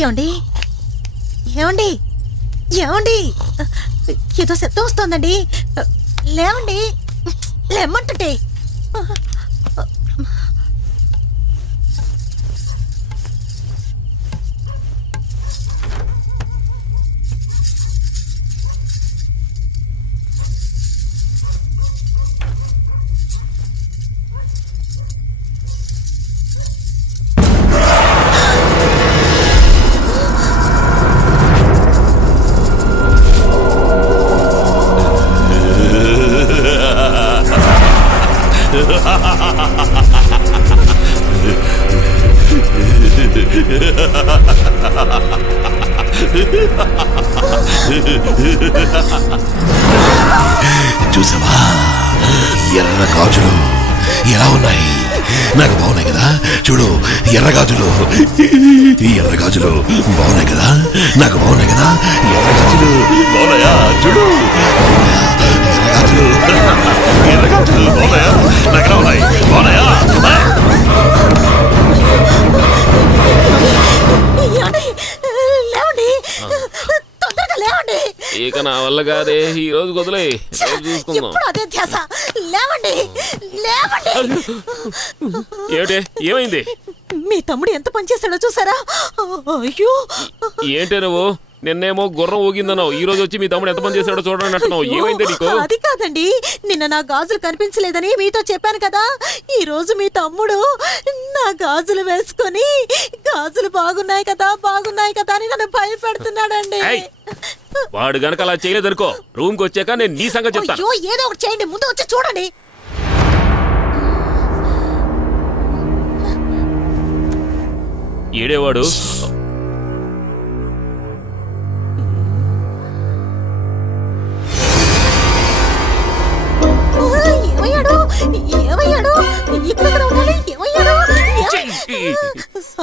ఏమండి ఏమండి ఏమండి ఏదో శబ్దం వస్తుందండి. లేవండి, లేమంటుంటే. చూసావా ఎర్ర గాజులు ఎలా ఉన్నాయి? నాకు బాగున్నాయి కదా. చూడు ఎర్ర గాజులు, ఎర్ర గాజులు బాగున్నాయి కదా. నాకు బాగున్నాయి కదా. ఎర్ర గాజులు బాగున్నాయా? చూడు ఎర్ర గాజులు, ఎర్ర గాజులు బాగున్నాయా? నాకు ఉన్నాయి. బాగున్నాయా? ఇక నా వల్ల కాదే, ఈ రోజు వదిలే, చూసుకుందాం. ఏమిటి, ఏమైంది? మీ తమ్ముడు ఎంత పనిచేస్తాడో చూసారా? అయ్యో ఏంటే నువ్వు నిన్నేమో గుర్రం ఊగిందన్నావు, ఈ రోజు వచ్చి మీ తమ్ముడు ఎంత పని చేశాడో చూడండి అంటున్నావు. ఏమైంది నీకు? అది కాదండి, నిన్న నా గాజులు కనిపించలేదని మీతో చెప్పాను కదా. ఈ రోజు మీ తమ్ముడు నా గాజులు వేసుకొని గాజులు బాగున్నాయి కదా బాగున్నాయి కదా అని నన్ను భయపెడుతున్నాడండి. వాడు గనక అలా చేయలేదనుకో, రూమ్ కి వచ్చాక నేను నీ సంగతి చెప్తాను. అయ్యో ఏదో ఒకటి చేయండి, ముందు వచ్చి చూడండి. ఏడేవాడు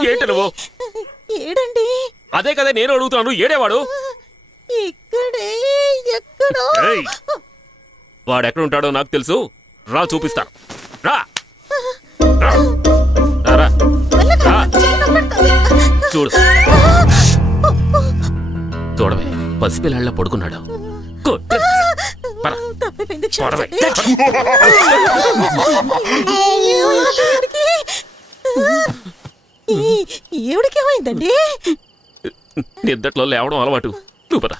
ఏంటి నువ్వు? ఏడండి? అదే కదా నేను అడుగుతున్నాను, ఏడేవాడు? ఇక్కడే ఎక్కడో. వాడు ఎక్కడ ఉంటాడో నాకు తెలుసు, రా చూపిస్తాను. రా రా చూడు, చూడవే పసిపిల్లాళ్ళ పడుకున్నాడు. ఏమిడికేమైందండి? నిద్దట్లో లేవడం అలవాటు. నువ్వు పద.